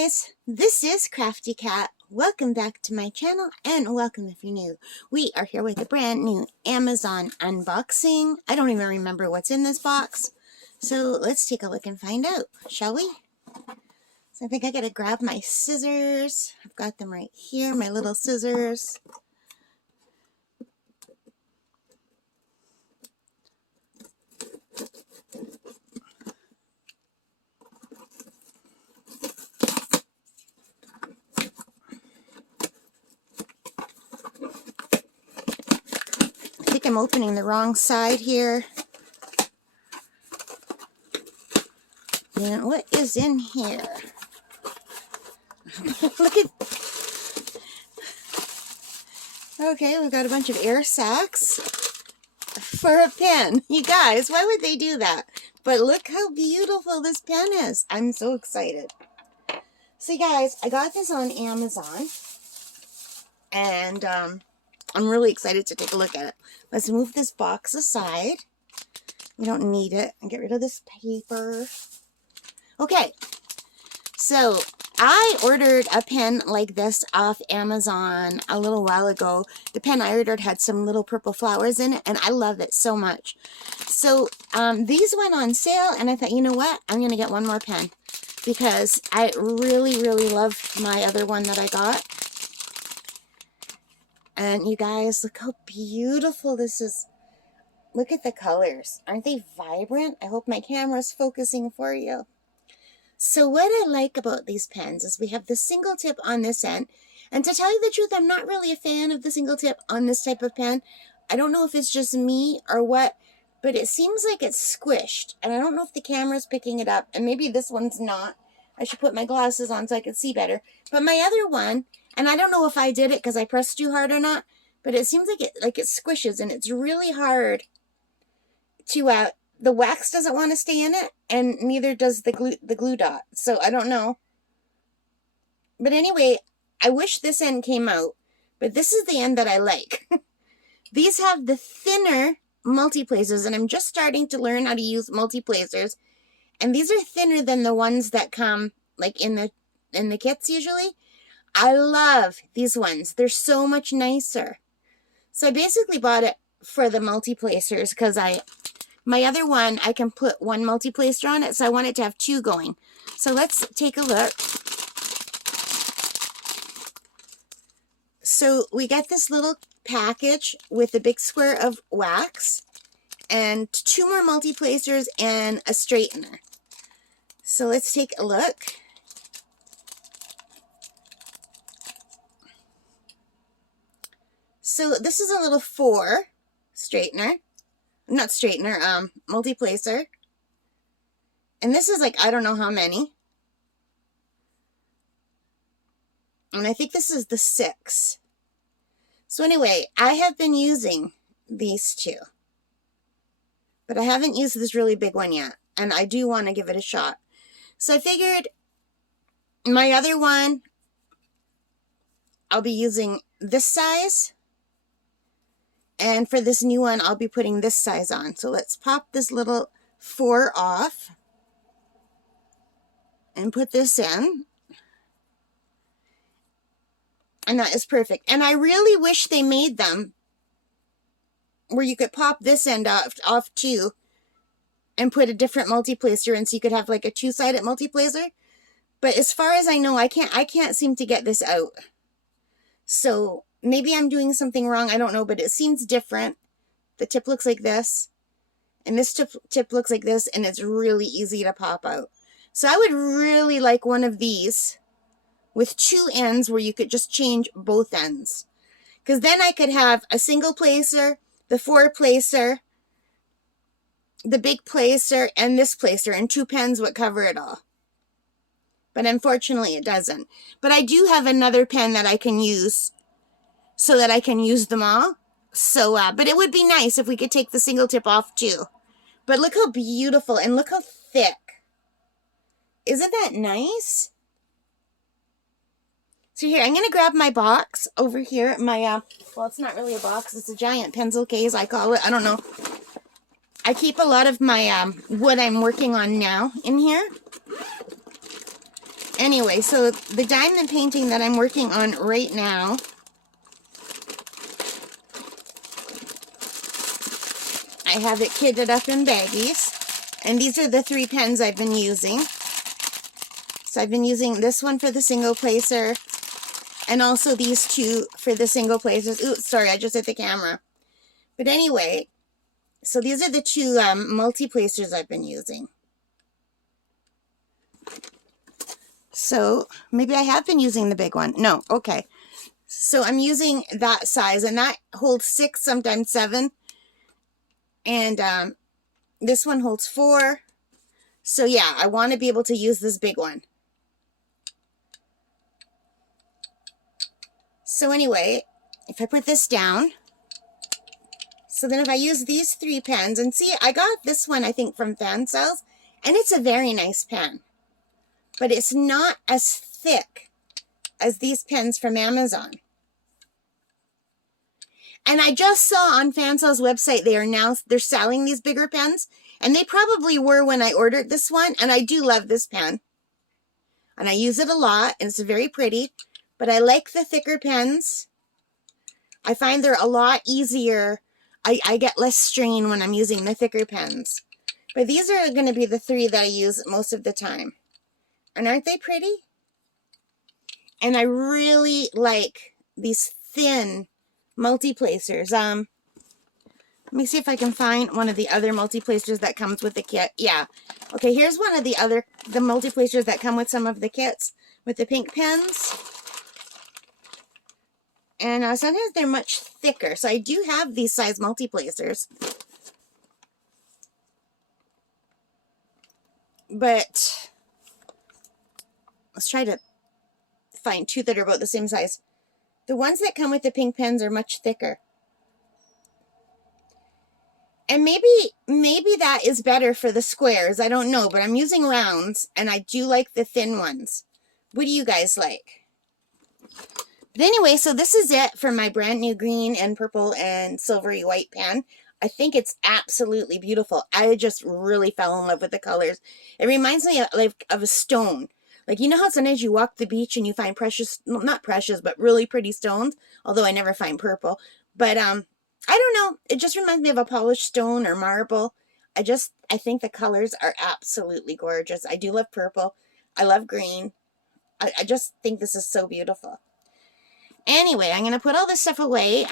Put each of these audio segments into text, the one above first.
guys, this is Crafty Cat. Welcome back to my channel and welcome if you're new. We are here with a brand new Amazon unboxing. I don't even remember what's in this box. So let's take a look and find out, shall we? So I think I gotta grab my scissors. I've got them right here, my little scissors. I think I'm opening the wrong side here. And what is in here? Look at... Okay, we've got a bunch of air sacs for a pen. You guys, why would they do that? But look how beautiful this pen is. I'm so excited. So you guys, I got this on Amazon. And I'm really excited to take a look at it. Let's move this box aside. We don't need it. And get rid of this paper. Okay. So, I ordered a pen like this off Amazon a little while ago. The pen I ordered had some little purple flowers in it, and I love it so much. So, these went on sale, and I thought, you know what? I'm going to get one more pen. Because I really, really love my other one that I got. And you guys, look how beautiful this is. Look at the colors. Aren't they vibrant? I hope my camera's focusing for you. So what I like about these pens is we have the single tip on this end. And to tell you the truth, I'm not really a fan of the single tip on this type of pen. I don't know if it's just me or what, but it seems like it's squished. And I don't know if the camera's picking it up. And maybe this one's not. I should put my glasses on so I can see better. But my other one, and I don't know if I did it because I pressed too hard or not, but it seems like it squishes, and it's really hard to, the wax doesn't want to stay in it, and neither does the glue dot. So I don't know. But anyway, I wish this end came out, but this is the end that I like. These have the thinner multi-placers, and I'm just starting to learn how to use multi-placers. And these are thinner than the ones that come like in the kits usually. I love these ones. They're so much nicer. So I basically bought it for the multi-placers because my other one, I can put one multi-placer on it, so I wanted to have two going. So let's take a look. So we got this little package with a big square of wax and two more multi-placers and a straightener. So let's take a look. So this is a little 4 straightener. Not straightener, multi-placer. And this is like, I don't know how many. And I think this is the 6. So anyway, I have been using these two. But I haven't used this really big one yet. And I do want to give it a shot. So I figured my other one, I'll be using this size. And for this new one, I'll be putting this size on. So let's pop this little 4 off. And put this in. And that is perfect. And I really wish they made them where you could pop this end off too. And put a different multi-placer in so you could have like a 2-sided multi-placer. But as far as I know, I can't seem to get this out. So maybe I'm doing something wrong. I don't know, but it seems different. The tip looks like this. And this tip looks like this. And it's really easy to pop out. So I would really like one of these with 2 ends where you could just change both ends. Because then I could have a single placer, the 4 placer, the big placer, and this placer, and 2 pens would cover it all. But unfortunately it doesn't. But I do have another pen that I can use so that I can use them all. So, but it would be nice if we could take the single tip off too. But look how beautiful, and look how thick. Isn't that nice? So here, I'm going to grab my box over here. My, well, it's not really a box. It's a giant pencil case, I call it. I don't know. I keep a lot of my, what I'm working on now in here. Anyway, so the diamond painting that I'm working on right now, I have it kitted up in baggies. And these are the 3 pens I've been using. So I've been using this one for the single placer, and also these 2 for the single placers. Oops, sorry, I just hit the camera. But anyway, so these are the 2 multi-placers I've been using. So maybe I have been using the big one. No, okay. So I'm using that size, and that holds 6, sometimes 7. And this one holds 4. So yeah, I want to be able to use this big one. So anyway, if I put this down, so then if I use these 3 pens, and see, I got this one, I think, from Fan Cells, and it's a very nice pen. But it's not as thick as these pens from Amazon. And I just saw on Fan Cell's website they're selling these bigger pens, and they probably were when I ordered this one, and I do love this pen. And I use it a lot, and it's very pretty, but I like the thicker pens. I find they're a lot easier. I get less strain when I'm using the thicker pens. But these are going to be the 3 that I use most of the time. And aren't they pretty? And I really like these thin multi-placers. Let me see if I can find one of the other multi-placers that comes with the kit. Yeah. Okay, here's one of the multi-placers that come with some of the kits with the pink pens. And sometimes they're much thicker. So I do have these size multi-placers. But let's try to find 2 that are about the same size. The ones that come with the pink pens are much thicker. And maybe that is better for the squares. I don't know, but I'm using rounds, and I do like the thin ones. What do you guys like? But anyway, so this is it for my brand new green and purple and silvery white pen. I think it's absolutely beautiful. I just really fell in love with the colors. It reminds me of a stone. Like, you know how sometimes you walk the beach and you find precious, not precious, but really pretty stones? Although I never find purple. But, I don't know. It just reminds me of a polished stone or marble. I think the colors are absolutely gorgeous. I do love purple. I love green. I just think this is so beautiful. Anyway, I'm going to put all this stuff away.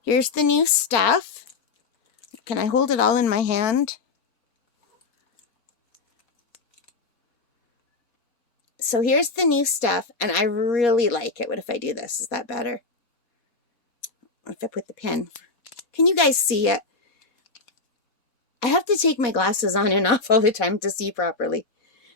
Here's the new stuff. Can I hold it all in my hand? So here's the new stuff, and I really like it. What if I do this? Is that better? What if I put the pen? Can you guys see it? I have to take my glasses on and off all the time to see properly.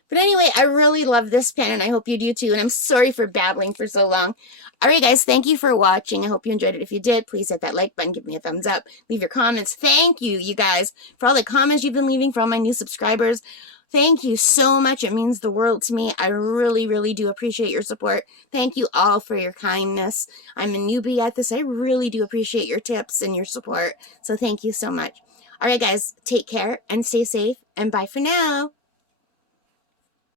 But anyway, I really love this pen, and I hope you do too. And I'm sorry for babbling for so long. All right, guys, thank you for watching. I hope you enjoyed it. If you did, please hit that like button. Give me a thumbs up. Leave your comments. Thank you, you guys, for all the comments you've been leaving for all my new subscribers. Thank you so much. It means the world to me. I really, really do appreciate your support. Thank you all for your kindness. I'm a newbie at this. I really do appreciate your tips and your support. So thank you so much. All right, guys, take care and stay safe. And bye for now.